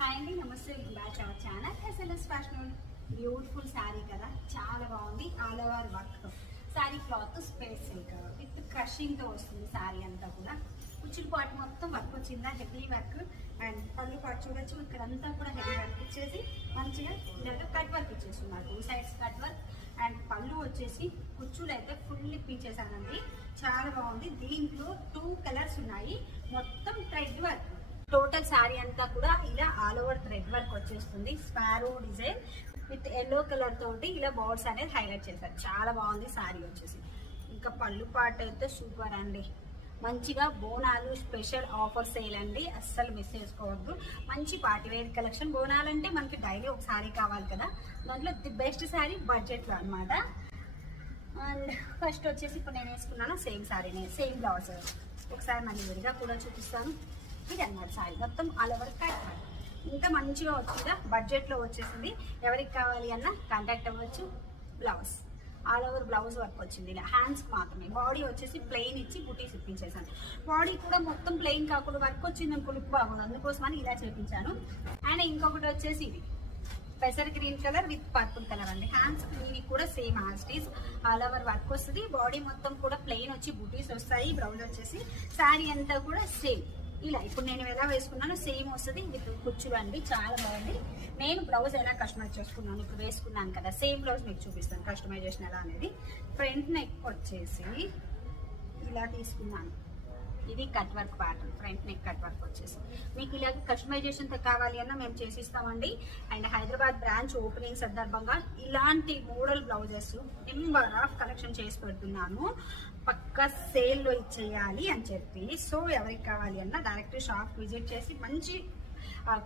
Hi అండి, నమస్తే. Welcome back to our channel SLS fashion. Beautiful sari కదా, చాలా బాగుంది. All over work sari cloth space silk with crushing తో వస్తుంది. శారీ అంతా కూడా కుచ్చుల పాటు మొత్తం వర్క్ వచ్చిందా, హెవీ వర్క్. అండ్ పళ్ళు పాటు చూడొచ్చు, ఇక్కడ అంతా కూడా హెవీ వర్క్ ఇచ్చేసి మంచిగా ఇలాగా కట్ వర్క్ ఇచ్చేస్తున్నారు. 2 సైడ్స్ కట్ వర్క్. అండ్ పళ్ళు వచ్చేసి కుచ్చులు అయితే ఫుల్ ఇప్పించేసానండి, చాలా బాగుంది. దీంట్లో 2 కలర్స్ ఉన్నాయి, మొత్తం థ్రెడ్ వర్క్. టోటల్ శారీ అంతా కూడా ఇలా ఆల్ ఓవర్ థ్రెడ్ వర్క్ వచ్చేస్తుంది. Sparrow design with yellow colour తోటి ఇలా బోర్డ్స్ అనేది హైలైట్ చేశారు, చాలా బాగుంది శారీ వచ్చేసి. ఇంకా పళ్ళు పాట అయితే సూపర్ అండి, మంచిగా బోనాలు స్పెషల్ ఆఫర్ సేల్ అండి, అస్సలు మిస్ చేసుకోవద్దు. మంచి పార్టీవేర్ కలెక్షన్. బోనాలు అంటే మనకి డైలీ ఒక శారీ కావాలి కదా, దాంట్లో ది బెస్ట్ శారీ బడ్జెట్లో అనమాట. అండ్ ఫస్ట్ వచ్చేసి ఇప్పుడు నేను వేసుకున్నాను సేమ్ శారీనే, సేమ్ బ్లౌజ్. ఒకసారి మళ్ళీ విడిగా కూడా చూపిస్తాను. ఇది అన్నమాట శారీ మొత్తం ఆల్ ఓవర్ కట్. ఇంత మంచిగా వచ్చిందా, బడ్జెట్లో వచ్చేసింది. ఎవరికి కావాలి అన్న కాంటాక్ట్ అవ్వచ్చు. Blouse all over blouse work వచ్చింది, ఇలా హ్యాండ్స్ మాత్రమే. బాడీ వచ్చేసి ప్లెయిన్ ఇచ్చి బుటీస్ ఇప్పించేసాను. బాడీ కూడా మొత్తం ప్లెయిన్ కాకుండా వర్క్ వచ్చింది అనుకో లుక్ బాగుంది, అందుకోసమని ఇలా చేపించాను. అండ్ ఇంకొకటి వచ్చేసి ఇది పెసర్ green colour with purple colour అండి. హ్యాండ్స్ దీనికి కూడా same as it is all over work వస్తుంది. బాడీ మొత్తం కూడా ప్లెయిన్ వచ్చి బుటీస్ వస్తాయి. బ్లౌజ్ వచ్చేసి శారీ అంతా కూడా సేమ్ ఇలా ఇప్పుడు నేను ఎలా వేసుకున్నాను సేమ్ వస్తుంది విత్ కుచ్చులు అండి, చాలా బాగుంది. నేను బ్లౌజ్ ఎలా కస్టమైజ్ చేసుకున్నాను ఇప్పుడు వేసుకున్నాను కదా, సేమ్ బ్లౌజ్ మీకు చూపిస్తాను కస్టమైజేషన్ ఎలా అనేది. ఫ్రంట్ నెక్ వచ్చేసి ఇలా తీసుకున్నాను, ఇది cut work pattern. Front neck cut work వచ్చేసి మీకు ఇలా కస్టమైజేషన్ కావాలి అన్నా మేము చేసిస్తామండి. అండ్ హైదరాబాద్ బ్రాంచ్ ఓపెనింగ్ సందర్భంగా ఇలాంటి model blouses number of collection చేసి పెడుతున్నాను, పక్కా సేల్లో ఇచ్చేయాలి అని చెప్పి. సో ఎవరికి కావాలి అన్నా డైరెక్ట్ షాప్ విజిట్ చేసి మంచి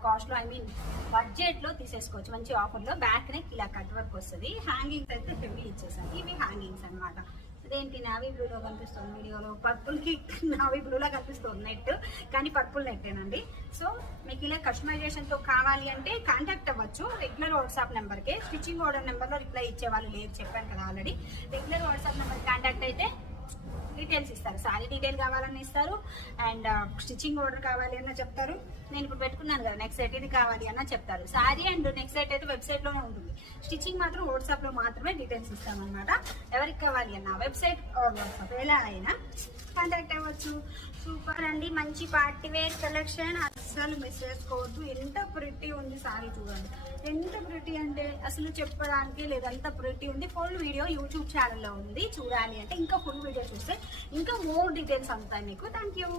కాస్ట్లో, ఐ మీన్ బడ్జెట్లో తీసేసుకోవచ్చు. మంచి ఆఫర్లో. బ్యాక్ నెక్ ఇలా కట్ వర్క్ వస్తుంది. హ్యాంగింగ్స్ అయితే హెవీ ఇచ్చేసాను, ఇవి హ్యాంగింగ్స్ అనమాట. అదేంటి నావీ బ్లూలో కనిపిస్తుంది వీడియోలో, పర్పుల్కి నావీ బ్లూలో కనిపిస్తుంది నెట్, కానీ పర్పుల్ నెట్టేనండి. సో మీకు ఇలా కస్టమైజేషన్తో కావాలి అంటే కాంటాక్ట్ అవ్వచ్చు రెగ్యులర్ వాట్సాప్ నెంబర్కే. స్టిచ్చింగ్ ఆర్డర్ నెంబర్లో రిప్లై ఇచ్చేవాళ్ళు లేరు, చెప్పాను కదా already. Regular WhatsApp number contact అయితే డీటెయిల్స్ ఇస్తారు, శారీ డీటెయిల్ కావాలని ఇస్తారు. అండ్ స్టిచ్చింగ్ ఆర్డర్ కావాలి అన్న చెప్తారు. నేను ఇప్పుడు పెట్టుకున్నాను కదా నెక్స్ట్ సెట్, ఇది కావాలి అన్న చెప్తారు. శారీ అండ్ నెక్స్ట్ సెట్ అయితే వెబ్సైట్లోనే ఉంటుంది, స్టిచ్చింగ్ మాత్రం వాట్సాప్లో మాత్రమే డీటెయిల్స్ ఇస్తామన్నమాట. ఎవరికి కావాలి అన్న వెబ్సైట్ ఆర్ వాట్సాప్ ఎలా అయినా కాంటాక్ట్ అవ్వచ్చు. సూపర్ అండి, మంచి పార్టీవేర్ కలెక్షన్, అస్సలు మిస్ చేసుకోవద్దు. ఎంత ప్రిటీ ఉంది శారీ చూడండి, ఎంత ప్రిటీ అంటే అసలు చెప్పడానికి లేదు, అంత ప్రిటీ ఉంది. ఫుల్ వీడియో యూట్యూబ్ ఛానల్లో ఉంది, చూడాలి అంటే ఇంకా ఫుల్ వీడియో చూస్తే ఇంకా మోర్ డీటెయిల్స్ అందుతాయి మీకు. Thank you.